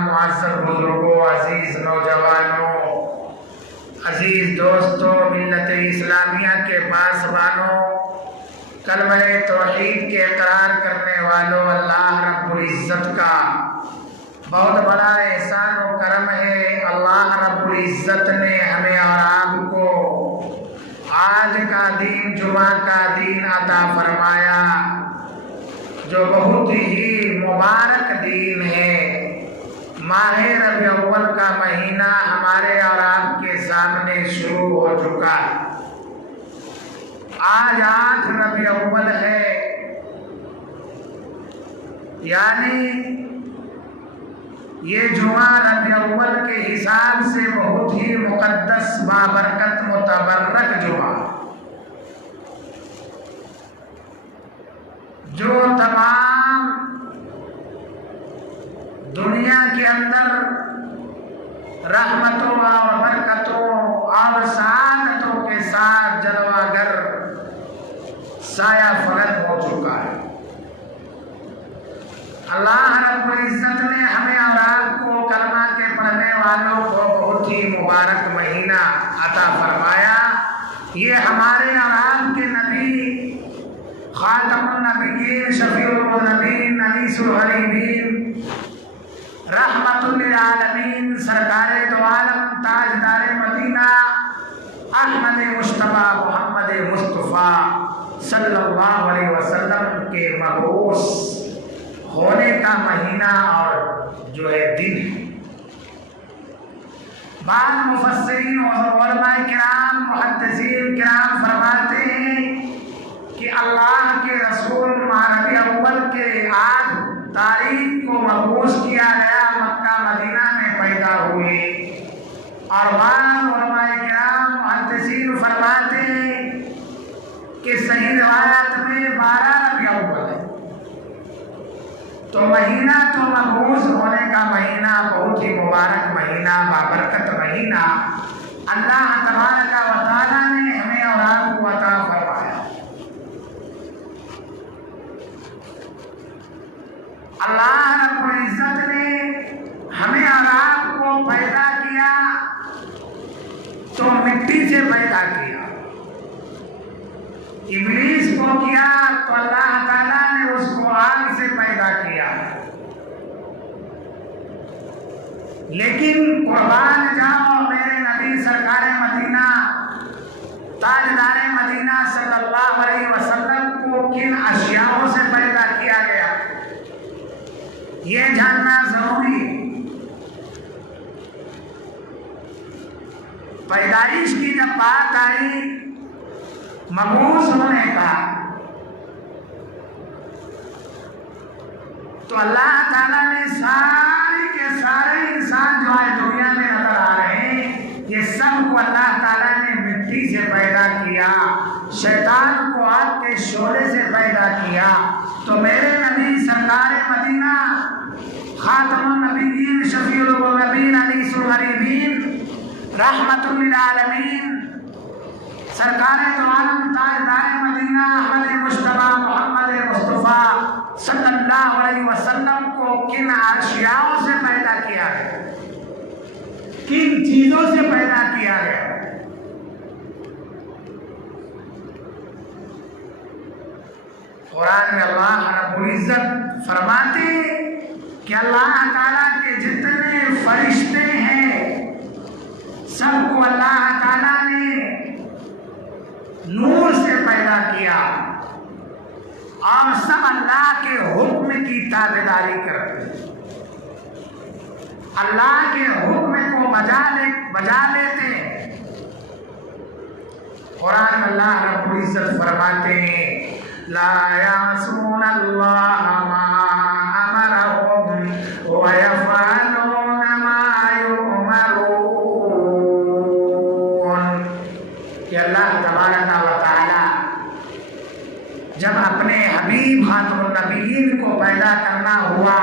معزز بزرگوں، عزیز نوجوانوں، عزیز دوستوں، ملت اسلامیہ کے پاسبانوں، کلمہ توحید کے اقرار کرنے والوں، اللہ رب العزت کا بہت بڑا احسان و کرم ہے۔ اللہ رب العزت نے ہمیں اور آپ کو آج کا دن، جمعہ کا دن عطا فرمایا، جو بہت ہی مبارک دن ہے۔ ماہ ربیع الاول کا مہینہ ہمارے اور آپ کے سامنے شروع ہو چکا ہے۔ آج 8 ربیع الاول ہے، یعنی یہ جمعہ ربیع الاول کے حساب سے بہت ہی مقدس، بابرکت، متبرک جمعہ، جو تمام دنیا کے اندر رحمتوں اور برکتوں اور سعادتوں کے ساتھ جلوہ گر سایہ فلک ہو چکا ہے۔ اللہ رب العزت نے ہمیں اور آپ کو، کلمہ کے پڑھنے والوں کو، بہت ہی مبارک مہینہ عطا فرمایا۔ یہ ہمارے اور آپ کے نبی، خاتم النبیین، شفیع النبیین، انیس الغریبین، رحمت للعالمین، سرکار دو عالم، تاجدار مدینہ، احمد مصطفیٰ محمد مصطفیٰ صلی اللہ علیہ وسلم کے مبعوث ہونے کا مہینہ اور جو ہے دن ہے۔ بعض مفسرین اور علماء کرام، محدثین کرام فرماتے ہیں کہ اللہ کے رسول ماہ ربیع الاول کے 8 تاریخ کو مبعوث کیا گیا، مکہ مدینہ میں پیدا ہوئے۔ اور بعض علماء کرام محدثین فرماتے ہیں کہ صحیح روایت میں 12 ربیع الاول ہے۔ تو مہینہ تو مبعوث ہونے کا مہینہ، بہت ہی مبارک مہینہ، بابرکت مہینہ اللہ تبارک و تعالیٰ نے ہمیں اور آپ کو عطا فرمایا۔ اللہ رب العزت نے ہمیں اور آپ کو پیدا کیا تو مٹی سے پیدا کیا۔ ابلیس کو کیا تو اللہ تعالیٰ نے اس کو آگ سے پیدا کیا۔ لیکن قربان جاؤ میرے نبی سرکار مدینہ، تاجدار مدینہ صلی اللہ علیہ وسلم کو کن اشیاءوں سے پیدا کیا گیا، یہ جاننا ضروری ہے۔ پیدائش کی جب بات آئی مبعوث ہونے کا، تو اللہ تعالیٰ نے سارے کے سارے انسان جو ہے دنیا میں نظر آ رہے ہیں، یہ سب کو اللہ تعالیٰ نے مٹی سے پیدا کیا، شیطان کو آگ کے شعلے سے پیدا کیا۔ تو میرے نبی سرکار مدینہ، خاتم النبیین، شفیع النبیین، انیس الغریبین، رحمت للعالمین، سرکار دو عالم، تاجدار مدینہ، احمد مصطفیٰ محمد مصطفیٰ صلی اللہ علیہ وسلم کو کن اشیاءوں سے پیدا کیا ہے، کن چیزوں سے پیدا کیا ہے؟ قرآن میں اللہ رب العزت فرماتے ہیں کہ اللہ تعالیٰ کے جتنے فرشتے ہیں سب کو اللہ تعالیٰ نے نور سے پیدا کیا، اور سب اللہ کے حکم کی تابعداری کرتے ہیں، اللہ کے حکم کو بجا لیتے ہیں۔ قرآن میں اللہ رب العزت فرماتے ہیں لا يعصون اللہ ما امرهم ويفعلون ما يؤمرون، کہ اللہ تبارک و تعالی جب اپنے حبیب خاتم النبیین کو پیدا کرنا ہوا،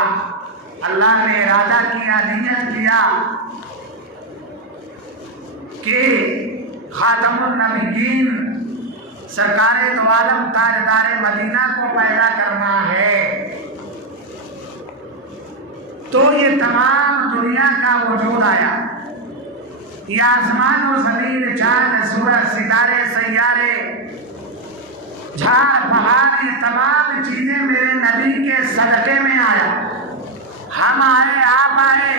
اللہ نے ارادہ کیا، نیت کیا کہ خاتم النبیین، سرکار دو عالم، تاجدار مدینہ کو پیدا کرنا ہے، تو یہ تمام دنیا کا وجود آیا. یہ آسمان و زمین، چاند، سورج، ستارے، سیارے، جھاڑ پہاڑ، یہ تمام چیزیں میرے نبی کے صدقے میں آیا. ہم آئے، آپ آئے،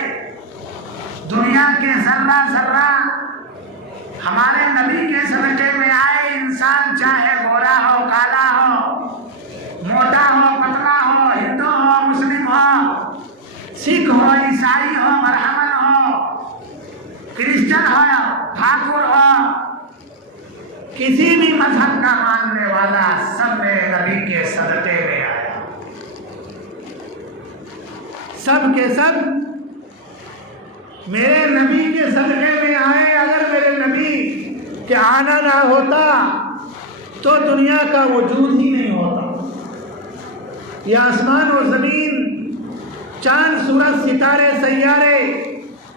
دنیا کے ذرہ ذرہ ہمارے نبی کے صدقے میں آئے. انسان چاہے گورا ہو، کالا ہو، موٹا ہو، پتلا ہو، ہندو ہو، مسلم ہو، سکھ ہو، عیسائی ہو، برہمن ہو، کرسچن ہو، ٹھاکر ہو، کسی بھی مذہب کا ماننے والا، سب میرے نبی کے صدقے میں آیا. سب کے سب میرے نبی کے صدقے میں آئے. اگر میرے نبی کے آنا نہ ہوتا تو دنیا کا وجود ہی نہیں ہوتا. یہ آسمان و زمین، چاند، سورج، ستارے، سیارے،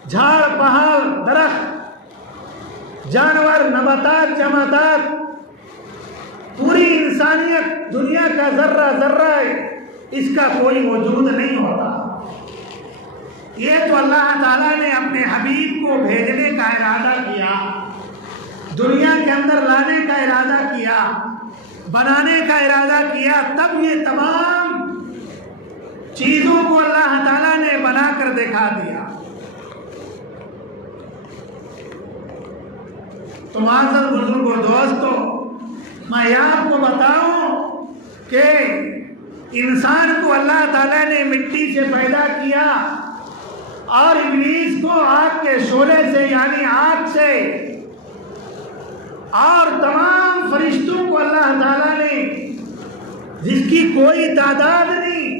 جھاڑ پہاڑ، درخت، جانور، نباتات، جمادات، پوری انسانیت، دنیا کا ذرہ ذرہ، اس کا کوئی وجود نہیں ہوتا. یہ تو اللہ تعالیٰ نے اپنے حبیب کو بھیجنے کا ارادہ کیا، دنیا کے اندر لانے کا ارادہ کیا، بنانے کا ارادہ کیا، تب یہ تمام چیزوں کو اللہ تعالیٰ نے بنا کر دکھا دیا. تو معزز بزرگوں، دوستو، میں آپ کو بتاؤں کہ انسان کو اللہ تعالیٰ نے مٹی سے پیدا کیا اور ابلیس کو آگ کے شعلے سے یعنی آگ سے، اور تمام فرشتوں کو اللہ تعالیٰ نے، جس کی کوئی تعداد نہیں،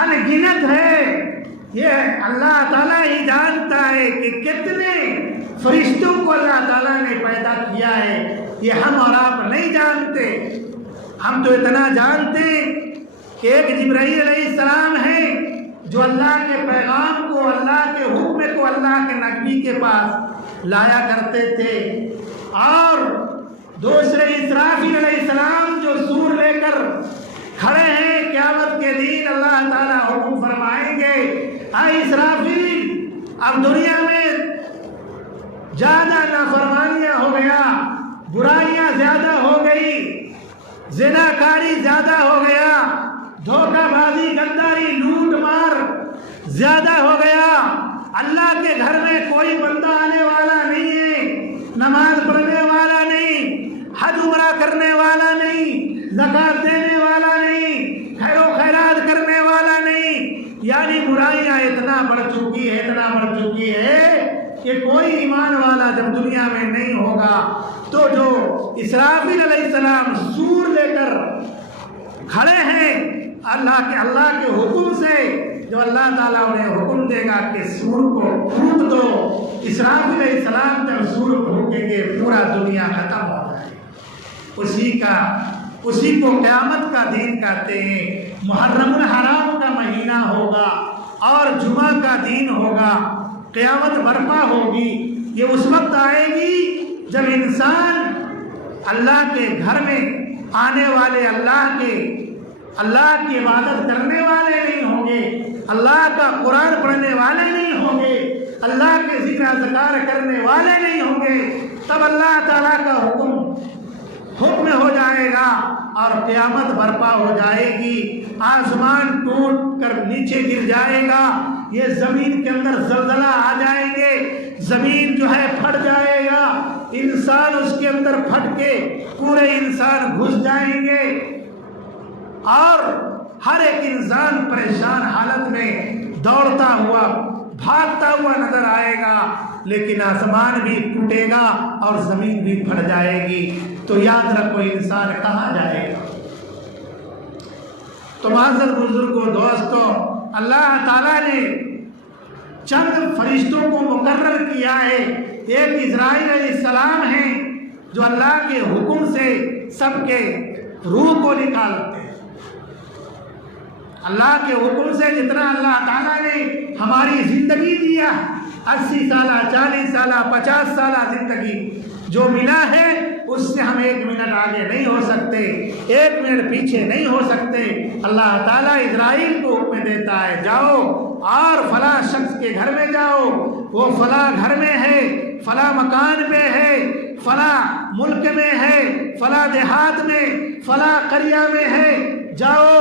ان گنت ہے. یہ اللہ تعالیٰ ہی جانتا ہے کہ کتنے فرشتوں کو اللہ تعالیٰ نے پیدا کیا ہے. یہ ہم اور آپ نہیں جانتے. ہم تو اتنا جانتے ہیں کہ ایک جبرائیل علیہ السلام ہے جو اللہ کے پیغام کو، اللہ کے حکم کو اللہ کے نبی کے پاس لایا کرتے تھے، اور دوسرے اسرافیل علیہ السلام جو سور لے کر کھڑے ہیں قیامت کے دن. اللہ تعالیٰ حکم فرمائیں گے، اے اسرافیل، اب دنیا میں زیادہ نافرمانیاں ہو گیا، برائیاں زیادہ ہو گئی، زنا کاری زیادہ ہو گیا، دھوکہ بازی، غداری، لوٹ مار زیادہ ہو گیا. اللہ کے گھر میں کوئی بندہ آنے والا نہیں ہے، نماز پڑھنے والا نہیں، حج عمرہ کرنے والا نہیں، زکات دینے والا نہیں، خیر و خیرات کرنے والا نہیں. یعنی برائیاں اتنا بڑھ چکی ہے، اتنا بڑھ چکی ہے کہ کوئی ایمان والا جب دنیا میں نہیں ہوگا تو جو اسرافیل علیہ السلام سور لے کر کھڑے ہیں اللہ کے حکم سے، جو اللہ تعالیٰ انہیں حکم دے گا کہ سور کو پھونک دو، اسرافیل علیہ السلام جب سور پھونکیں گے پورا دنیا ختم ہو جائے. اسی کو قیامت کا دن کہتے ہیں. محرم الحرام کا مہینہ ہوگا اور جمعہ کا دن ہوگا، قیامت برپا ہوگی. یہ اس وقت آئے گی جب انسان اللہ کے گھر میں آنے والے، اللہ کی عبادت کرنے والے نہیں ہوں گے، اللہ کا قرآن پڑھنے والے نہیں ہوں گے، اللہ کے ذکر اذکار کرنے والے نہیں ہوں گے. تب اللہ تعالیٰ کا حکم ہو جائے گا اور قیامت برپا ہو جائے گی. آسمان ٹوٹ کر نیچے گر جائے گا، یہ زمین کے اندر زلزلہ آ جائیں گے، زمین جو ہے پھٹ جائے گا، انسان اس کے اندر پھٹ کے پورے انسان گھس جائیں گے، اور ہر ایک انسان پریشان حالت میں دوڑتا ہوا، بھاگتا ہوا نظر آئے گا. لیکن آسمان بھی ٹوٹے گا اور زمین بھی پھٹ جائے گی. تو یاد رکھو انسان کہاں جائے گا. تو معزز بزرگوں، دوستوں، اللہ تعالیٰ نے چند فرشتوں کو مقرر کیا ہے. ایک اسرائیل علیہ السلام ہیں جو اللہ کے حکم سے سب کے روح کو نکالتے ہیں. اللہ کے حکم سے جتنا اللہ تعالیٰ نے ہماری زندگی دیا، 80 سالہ، 40 سالہ، 50 سالہ زندگی جو ملا ہے، اس سے ہم 1 منٹ آگے نہیں ہو سکتے، 1 منٹ پیچھے نہیں ہو سکتے. اللہ تعالیٰ اسرائیل کو حکم دیتا ہے، جاؤ اور فلاں شخص کے گھر میں جاؤ، وہ فلاں گھر میں ہے، فلاں مکان پہ ہے، فلاں ملک میں ہے، فلاں دیہات میں، فلاں قریہ میں ہے، جاؤ۔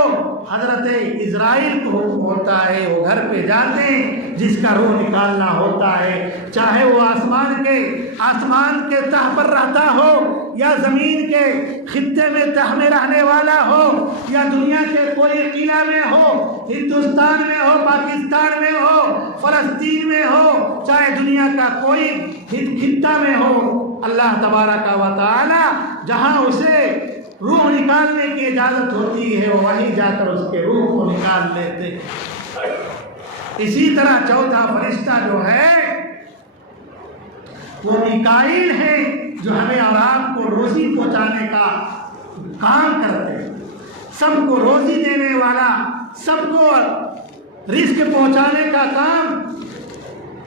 حضرت اسرائیل کو حکم ہوتا ہے، وہ گھر پہ جاتے ہیں، جس کا روح نکالنا ہوتا ہے، چاہے وہ آسمان کے تہ پر رہتا ہو یا زمین کے خطے میں تہ میں رہنے والا ہو یا دنیا کے کوئی قلعہ میں ہو، ہندوستان میں ہو، پاکستان میں ہو، فلسطین میں ہو، چاہے دنیا کا کوئی خطہ میں ہو، اللہ تبارک و تعالی جہاں اسے روح نکالنے کی اجازت ہوتی ہے، وہیں جا کر اس کے روح کو نکال لیتے۔ اسی طرح چوتھا فرشتہ جو ہے وہ میکائیل ہے، جو ہمیں اور آپ کو روزی پہنچانے کا کام کرتے ہیں، سب کو روزی دینے والا، سب کو رزق پہنچانے کا کام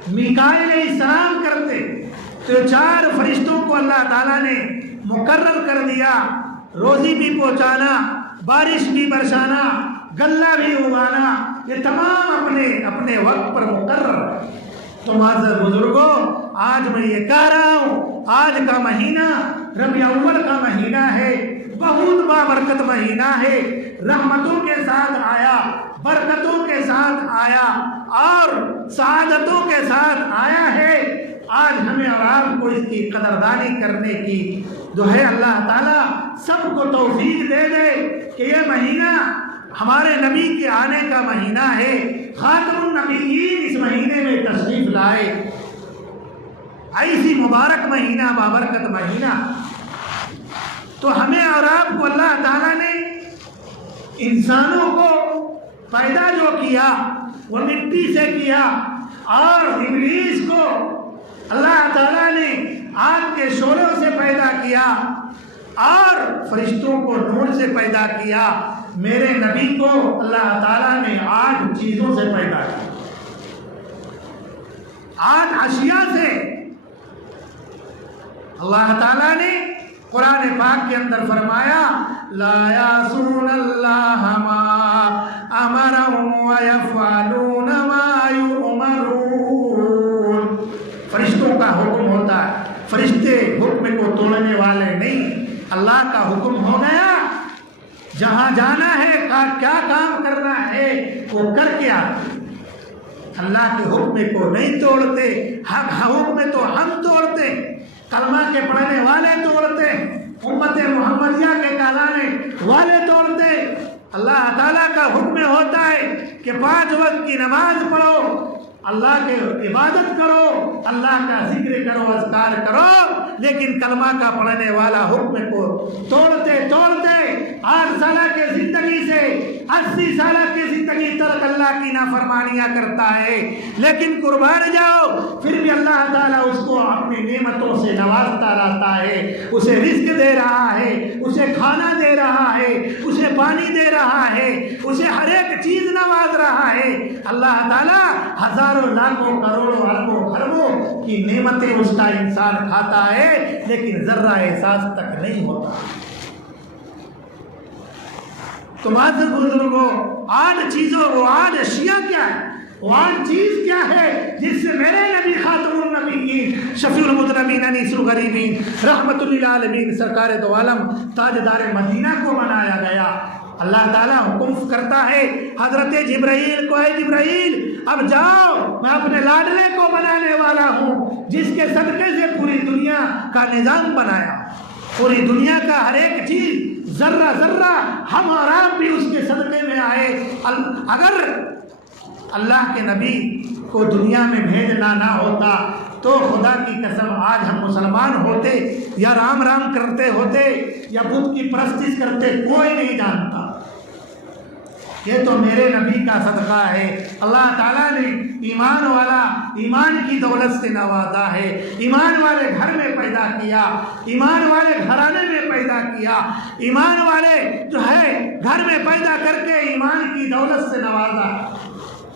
میکائیل علیہ السلام کرتے۔ تو 4 فرشتوں کو اللہ تعالیٰ نے مقرر کر دیا، روزی بھی پہنچانا، بارش بھی برسانا، غلہ بھی اگانا، یہ تمام اپنے وقت پر مقرر۔ تو معزز بزرگوں، آج میں یہ کہہ رہا ہوں، آج کا مہینہ ربیع الاول کا مہینہ ہے، بہت بابرکت مہینہ ہے، رحمتوں کے ساتھ آیا، برکتوں کے ساتھ آیا اور سعادتوں کے ساتھ آیا ہے۔ آج ہمیں اور آپ کو اس کی قدردانی کرنے کی جو ہے اللہ تعالیٰ سب کو توفیق دے دے کہ یہ مہینہ ہمارے نبی کے آنے کا مہینہ ہے، خاتم النبیین اس مہینے میں تشریف لائے، ایسی مبارک مہینہ، بابرکت مہینہ۔ تو ہمیں اور آپ کو اللہ تعالیٰ نے انسانوں کو پیدا جو کیا وہ مٹی سے کیا، اور ابلیس کو اللہ تعالیٰ نے آگ کے شعلوں سے پیدا کیا، اور فرشتوں کو نور سے پیدا کیا۔ میرے نبی کو اللہ تعالیٰ نے 8 چیزوں سے پیدا کیا، 8 اشیاء سے۔ اللہ تعالیٰ نے قرآن پاک کے اندر فرمایا لا یعصون اللہ ما امرهم ویفعلون ما یؤمرون۔ فرشتوں کا حکم ہوتا ہے، فرشتے حکم کو توڑنے والے نہیں۔ اللہ کا حکم ہو گیا، جہاں جانا ہے، کیا کام کرنا ہے وہ کر کے آتے۔ اللہ کے حکم کو نہیں توڑتے، حکم تو ہم توڑتے، کلمہ کے پڑھنے والے توڑتے، امت محمدیہ کے کہلانے والے توڑتے۔ اللہ تعالیٰ کا حکم ہوتا ہے کہ 5 وقت کی نماز پڑھو، اللہ کی عبادت کرو، اللہ کا ذکر کرو، اذکار کرو، لیکن کلمہ کا پڑھنے والا حکم کو توڑتے توڑتے 8 سالہ کے زندگی سے 80 سالہ کی زندگی تک اللہ کی نافرمانیاں کرتا ہے، لیکن قربان جاؤ پھر بھی اللہ تعالیٰ اس کو اپنی نعمتوں سے نوازتا رہتا ہے، اسے رزق دے رہا ہے، اسے کھانا دے رہا ہے، اسے پانی دے رہا ہے، اسے ہر ایک چیز نواز رہا ہے۔ اللہ تعالیٰ ہزاروں لاکھوں کروڑوں اربوں خربوں کی نعمتیں اس کا انسان کھاتا ہے، لیکن ذرہ احساس تک نہیں ہوتا۔ تو معزز بزرگوں، 8 چیزوں وہ 8 اشیاء کیا ہے، وہ 8 چیز کیا ہے جس سے میرے نبی خاتم النبیین شفیع المذنبین انیس الغریبین رحمت للعالمین سرکار دو عالم تاجدار مدینہ کو منایا گیا۔ اللہ تعالیٰ حکم کرتا ہے حضرت جبرائیل کو، اے جبرائیل اب جاؤ، میں اپنے لاڈلے کو بنانے والا ہوں، جس کے صدقے سے پوری دنیا کا نظام بنایا، پوری دنیا کا ہر ایک چیز ذرہ ذرہ ہم اور آپ بھی اس کے صدقے میں آئے۔ اگر اللہ کے نبی کو دنیا میں بھیجنا نہ ہوتا تو خدا کی قسم آج ہم مسلمان ہوتے یا رام رام کرتے ہوتے یا بت کی پرستش کرتے، کوئی نہیں جانتا۔ یہ تو میرے نبی کا صدقہ ہے۔ اللہ تعالیٰ نے ایمان والا ایمان کی دولت سے نوازا ہے، ایمان والے گھر میں پیدا کیا، ایمان والے گھرانے میں پیدا کیا، ایمان والے جو ہے گھر میں پیدا کر کے ایمان کی دولت سے نوازا۔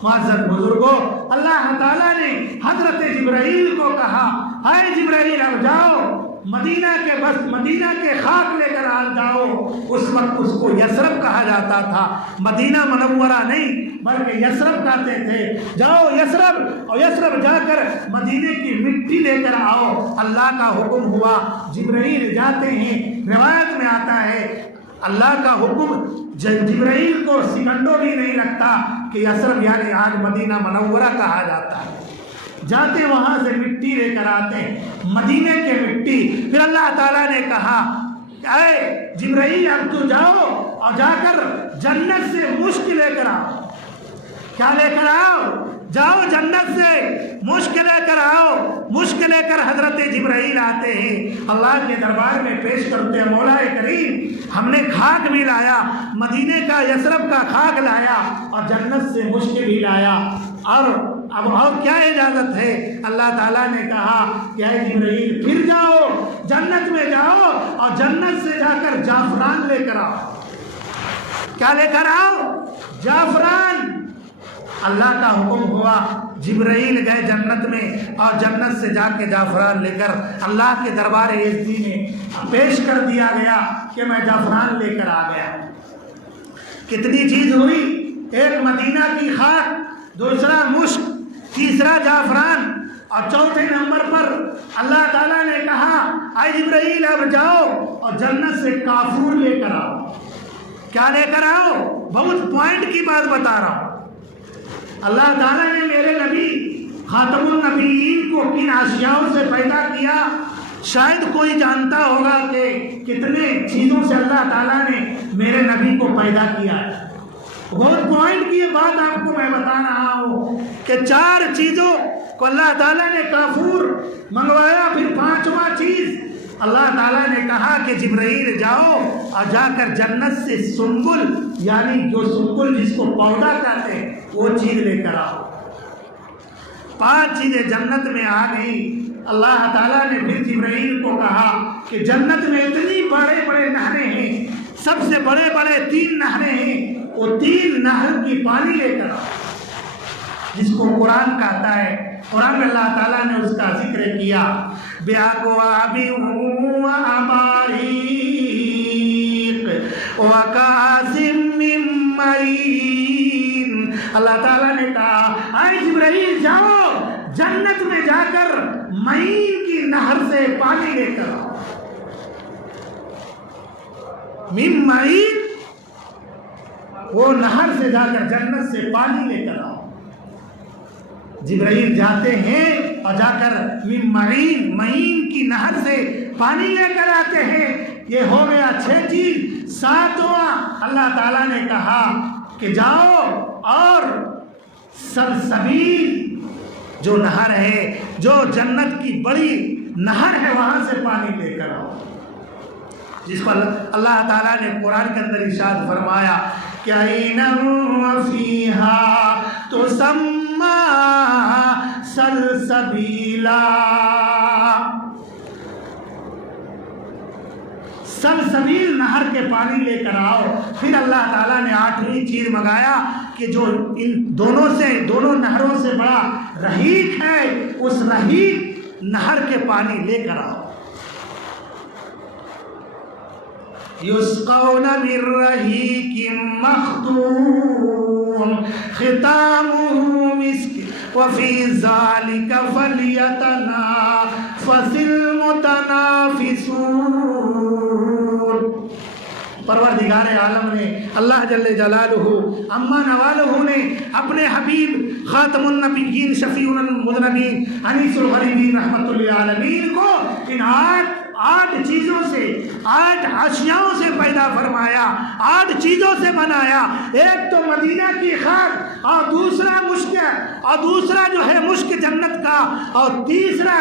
معزز بزرگوں، اللہ تعالیٰ نے حضرت جبرائیل کو کہا اے جبرائیل اب جاؤ، مدینہ کے خاک لے کر آ جاؤ. اس وقت اس کو یثرب کہا جاتا تھا، مدینہ منورہ نہیں بلکہ یثرب کہتے تھے. جاؤ یثرب، اور یثرب جا کر مدینے کی مٹی لے کر آؤ. اللہ کا حکم ہوا، جبرائیل جاتے ہیں. روایت میں آتا ہے اللہ کا حکم جبرائیل کو سکنڈوں بھی نہیں لگتا کہ یثرب یعنی آج مدینہ منورہ کہا جاتا ہے. جاتے وہاں سے مٹی لے کر آتے ہیں، مدینے کے مٹی. پھر اللہ تعالیٰ نے کہا اے جبرائیل اب تو جاؤ اور جا کر جنت سے مشک لے کر آؤ. کیا لے کر آؤ؟ جاؤ جنت سے مشک لے کر آؤ. مشک لے کر حضرت جبرائیل آتے ہیں، اللہ کے دربار میں پیش کرتے ہیں، مولا کریم ہم نے خاک بھی لایا، مدینے کا یثرب کا خاک لایا اور جنت سے مشک بھی لایا، اور کیا اجازت ہے؟ اللہ تعالیٰ نے کہا کہ اے جبرائیل پھر جاؤ جنت میں جاؤ اور جنت سے جا کر جعفران لے کر آؤ. کیا لے کر آؤ؟ جعفران. اللہ کا حکم ہوا، جبرائیل گئے جنت میں اور جنت سے جا کے جعفران لے کر اللہ کے دربار یزدی میں پیش کر دیا گیا کہ میں جعفران لے کر آ گیا. کتنی چیز ہوئی؟ ایک مدینہ کی خاک، دوسرا مشک، تیسرا جعفران، اور چوتھے نمبر پر اللہ تعالیٰ نے کہا اے جبرائیل اب جاؤ اور جنت سے کافور لے کر آؤ. کیا لے کر آؤ؟ بہت پوائنٹ کی بات بتا رہا ہوں. اللہ تعالیٰ نے میرے نبی خاتم النبیین کو کن اشیاؤں سے پیدا کیا؟ شاید کوئی جانتا ہوگا کہ کتنے چیزوں سے اللہ تعالیٰ نے میرے نبی کو پیدا کیا ہے. بہت پوائنٹ کی بات آپ کو میں بتا رہا ہوں کہ 4 چیزوں کو اللہ تعالیٰ نے کافور منگوایا. پھر 5واں چیز اللہ تعالیٰ نے کہا کہ جبرائیل جاؤ اور جا کر جنت سے سنبل یعنی جو سنبل جس کو پودا کہتے ہیں وہ چیز لے کر آؤ. 5 چیزیں جنت میں آ گئی. اللہ تعالیٰ نے پھر جبرائیل کو کہا کہ جنت میں اتنی بڑے بڑے نہریں ہیں، سب سے بڑے 3 نہریں ہیں، وہ 3 نہر کی پانی لے کر آؤ، جس کو قرآن کہتا ہے. قرآن میں اللہ تعالیٰ نے اس کا ذکر کیا بِأَكْوَابٍ وَأَبَارِيقٍ وَكَأْسٍ مِّن مَّعِينٍ. اللہ تعالیٰ نے کہا اے جبرائیل جاؤ جنت میں جا کر معین کی نہر سے پانی لے کر آؤ. من معین، وہ نہر سے جا کر جنت سے پانی لے کر آؤ. جبرائیل جاتے ہیں اور جا کر من معین کی نہر سے پانی لے کر آتے ہیں. یہ ہو گیا 6 چیز. 7واں اللہ تعالیٰ نے کہا کہ جاؤ اور سلسبیل جو نہر ہے، جو جنت کی بڑی نہر ہے، وہاں سے پانی لے کر آؤ، جس کو اللہ تعالیٰ نے قرآن کے اندر ارشاد فرمایا کہ عَيْنًا فِيهَا تُسَمَّى سَلْسَبِيلًا. سلسبیل نہر کے پانی لے کر آؤ. پھر اللہ تعالیٰ نے 8ویں چیز منگایا کہ جو ان دونوں نہروں سے بڑا رحیق ہے، اس رحیق نہر کے پانی لے کر آؤ. یسقون من رحیق مختوم ختامہ مسک وفی ذلک فلیتنافس المتنافسون. پروردگار عالم نے اللہ جل جلالہ اما نوالہ نے اپنے حبیب خاتم النبیین شفیع المذنبین انیس الغریبین رحمت للعالمین کو ان 8 چیزوں سے 8 اشیاؤں سے پیدا فرمایا، 8 چیزوں سے بنایا. ایک تو مدینہ کی خاک، اور دوسرا مشک، اور دوسرا جو ہے مشک جنت کا، اور تیسرا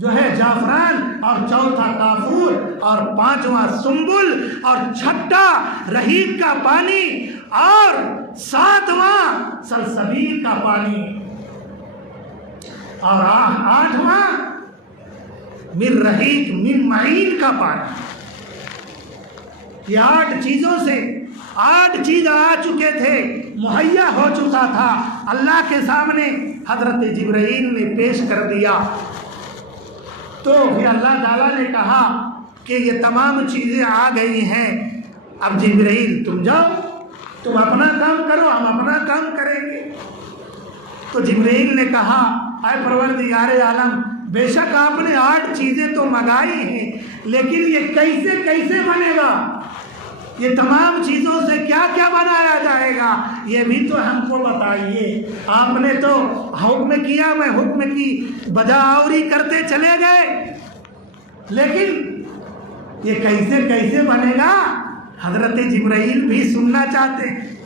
جو ہے جعفران، اور چوتھا کافور، اور 5واں سنبل، اور 6واں رحیق کا پانی، اور 7واں سلسبیل کا پانی، اور 8واں من رحیق من معین کا پانی. یہ 8 چیزوں سے 8 چیز آ چکے تھے، مہیا ہو چکا تھا. اللہ کے سامنے حضرت جبرائیل نے پیش کر دیا. تو پھر اللہ تعالیٰ نے کہا کہ یہ تمام چیزیں آ گئی ہیں، اب جبرائیل تم جاؤ، تم اپنا کام کرو، ہم اپنا کام کریں گے۔ تو جبرائیل نے کہا اے پروردگار عالم، بے شک آپ نے 8 چیزیں تو منگائی ہیں، لیکن یہ کیسے بنے گا؟ یہ تمام چیزوں سے کیا کیا بنایا جائے گا یہ بھی تو ہم کو بتائیے۔ آپ نے تو حکم کیا، میں حکم کی بجاوری کرتے چلے گئے، لیکن یہ کیسے بنے گا؟ حضرت جبرائیل بھی سننا چاہتے ہیں۔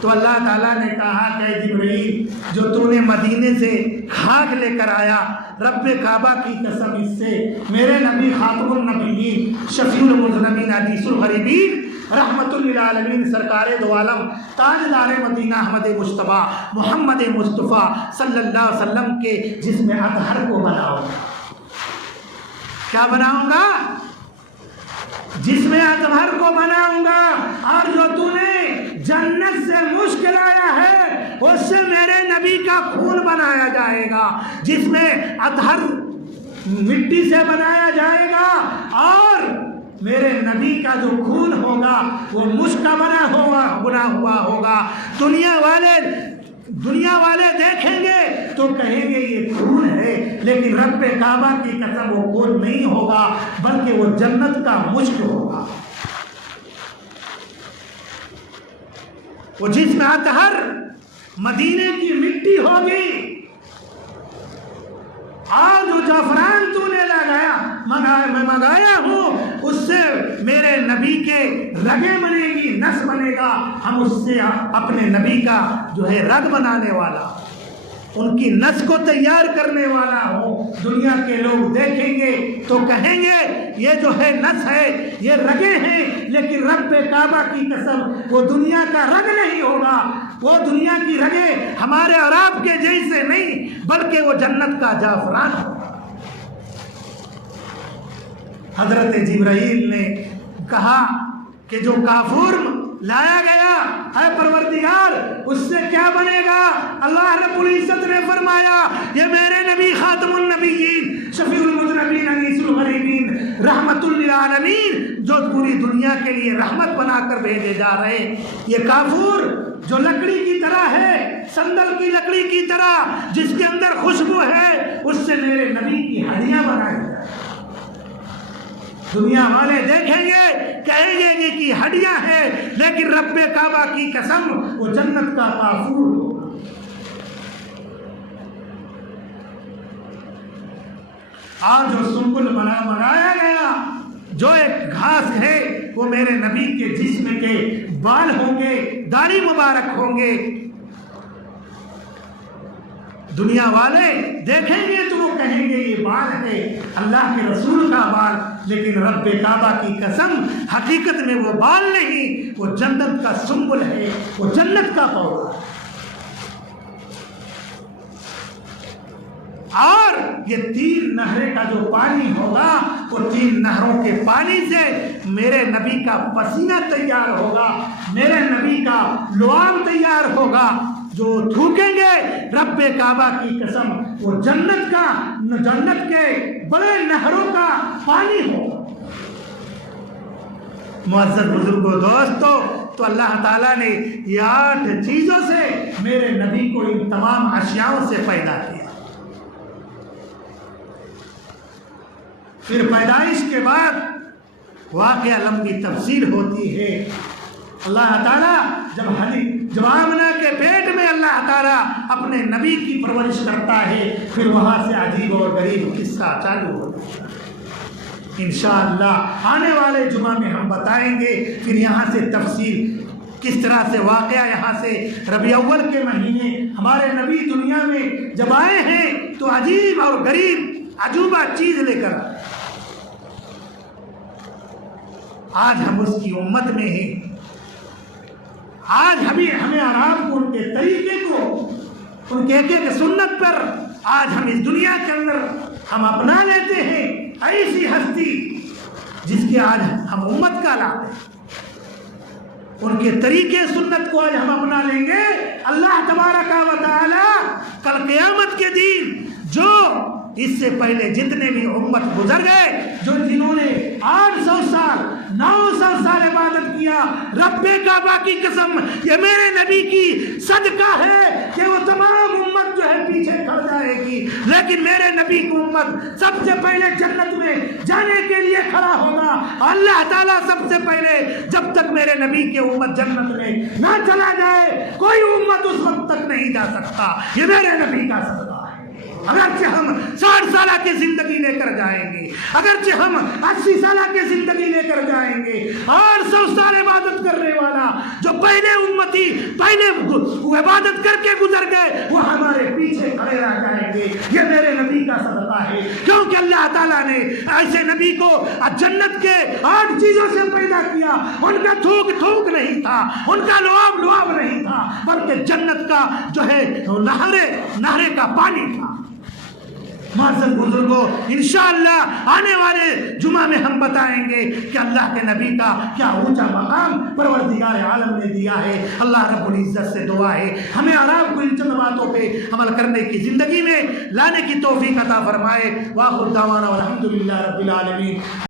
تو اللہ تعالیٰ نے کہا کہ جبرائیل، جو تو نے مدینے سے خاک لے کر آیا، رب کعبہ کی قسم اس سے میرے نبی خاتم النبیین، شفیع المذنبین، حدیث الغریبین، رحمت للعالمین، سرکار دو عالم، تاجدار مدینہ احمد مجتبیٰ محمد مصطفیٰ صلی اللہ علیہ وسلم کے جسم اطہر کو بناؤ۔ کیا بناؤں گا؟ جسم اطہر کو بناؤں گا، اور جو تو نے جنت سے مشک لایا ہے اس سے میرے نبی کا خون بنایا جائے گا، جس میں اطہر مٹی سے بنایا جائے گا، اور میرے نبی کا جو خون ہوگا وہ مشک کا بنا ہوا ہوگا۔ دنیا والے دیکھیں گے تو کہیں گے یہ خون ہے، لیکن رب کعبہ کی قسم وہ خون نہیں ہوگا، بلکہ وہ جنت کا مشک ہوگا۔ وہ جس میں اطہر مدینے کی مٹی ہوگی، اور جو زعفران تو نے میں منگایا ہوں اس سے میرے نبی کے رگیں بنے گی، نس بنے گا، ہم اس سے اپنے نبی کا جو ہے رگ بنانے والا، ان کی نس کو تیار کرنے والا ہوں۔ دنیا کے لوگ دیکھیں گے تو کہیں گے یہ جو ہے نس ہے، یہ رگیں ہیں، لیکن رب کعبہ کی قسم وہ دنیا کا رگ نہیں ہوگا، وہ دنیا کی رگیں ہمارے اور آپ کے جیسے نہیں، بلکہ وہ جنت کا زعفران ہوگا۔ حضرت جبرائیل نے کہا کہ جو کافور لایا گیا اے پروردگار اس سے کیا بنے گا؟ اللہ رب العزت نے فرمایا یہ میرے نبی خاتم النبیین، شفیع المذنبین، انیس الغریبین، رحمت للعالمین، جو پوری دنیا کے لیے رحمت بنا کر بھیجے جا رہے ہیں، یہ کافور جو لکڑی کی طرح ہے، سندل کی لکڑی کی طرح جس کے اندر خوشبو ہے، اس سے میرے نبی کی ہڈیاں بنائی جائیں۔ دنیا والے دیکھیں گے کہیں گے یہ کی ہڈیاں ہیں، لیکن رب کعبہ کی قسم وہ جنت کا کافور ہوگا۔ اور جو سنبل منایا گیا، جو ایک گھاس ہے، وہ میرے نبی کے جسم کے بال ہوں گے، داڑھی مبارک ہوں گے۔ دنیا والے دیکھیں گے تو وہ کہیں گے یہ بال ہے اللہ کے رسول کا بال، لیکن رب کعبہ کی قسم حقیقت میں وہ بال نہیں، وہ جنت کا سنبل ہے، وہ جنت کا پودا ہے۔ اور یہ 3 نہریں کا جو پانی ہوگا، وہ 3 نہروں کے پانی سے میرے نبی کا پسینہ تیار ہوگا، میرے نبی کا لعاب تیار ہوگا۔ جو تھوکیں گے رب کعبہ کی قسم وہ جنت کے بڑے نہروں کا پانی ہوگا۔ معزز بزرگوں، دوستو، تو اللہ تعالیٰ نے یہ 8 چیزوں سے میرے نبی کو ان تمام اشیاءوں سے پیدا کیا۔ پھر پیدائش کے بعد واقعہ لمبی تفصیل ہوتی ہے۔ اللہ تعالیٰ جب آمنہ کے پیٹ میں اللہ تعالیٰ اپنے نبی کی پرورش کرتا ہے، پھر وہاں سے عجیب اور غریب قصہ چالو ہوتا ہے۔ انشاءاللہ آنے والے جمعہ میں ہم بتائیں گے پھر یہاں سے تفصیل کس طرح سے واقعہ یہاں سے ربیع اول کے مہینے ہمارے نبی دنیا میں جب آئے ہیں تو عجیب اور غریب عجوبہ چیز لے کر آج ہم اس کی امت میں ہیں۔ آج ہمیں اور آپ کو ان کے طریقے کو، ان کے ایک سنت پر آج ہم اس دنیا کے اندر ہم اپنا لیتے ہیں۔ ایسی ہستی جس کے آج ہم امت کا لاتے ہیں، ان کے طریقے سنت کو آج ہم اپنا لیں گے۔ اللہ تبارک و تعالی کل قیامت کے دن جو اس سے پہلے جتنے بھی امت گزر گئے جنہوں نے 800 سال 900 سال عبادت کیا، رب کعبہ کی قسم یہ میرے نبی کی صدقہ ہے کہ وہ تمام امت جو ہے پیچھے کھڑ جائے گی، لیکن میرے نبی کی امت سب سے پہلے جنت میں جانے کے لیے کھڑا ہوگا۔ اللہ تعالیٰ سب سے پہلے جب تک میرے نبی کی امت جنت میں نہ چلا جائے کوئی امت اس وقت تک نہیں جا سکتا۔ یہ میرے نبی کا صدقہ ہے۔ اگرچہ ہم 60 سالہ کی زندگی لے کر جائیں گے، اگرچہ ہم 80 سالہ کی زندگی لے کر جائیں گے، 800 سال عبادت کرنے والا جو پہلے امتی پہلے عبادت کر کے گزر گئے وہ ہمارے پیچھے کھڑے رہ جائیں گے۔ یہ میرے نبی کا صدقہ ہے، کیونکہ اللہ تعالیٰ نے ایسے نبی کو جنت کے 8 چیزوں سے پیدا کیا۔ ان کا تھوک تھوک نہیں تھا، ان کا لعاب لعاب نہیں تھا، بلکہ جنت کا جو ہے نہرے کا پانی تھا۔ معزز بزرگوں، انشاءاللہ آنے والے جمعہ میں ہم بتائیں گے کہ اللہ کے نبی کا کیا اونچا مقام پروردگار عالم نے دیا ہے۔ اللہ رب العزت سے دعا ہے ہمیں اور آپ کو ان چند باتوں پہ عمل کرنے کی زندگی میں لانے کی توفیق عطا فرمائے۔ وآخر دعوانا والحمدللہ رب العالمین۔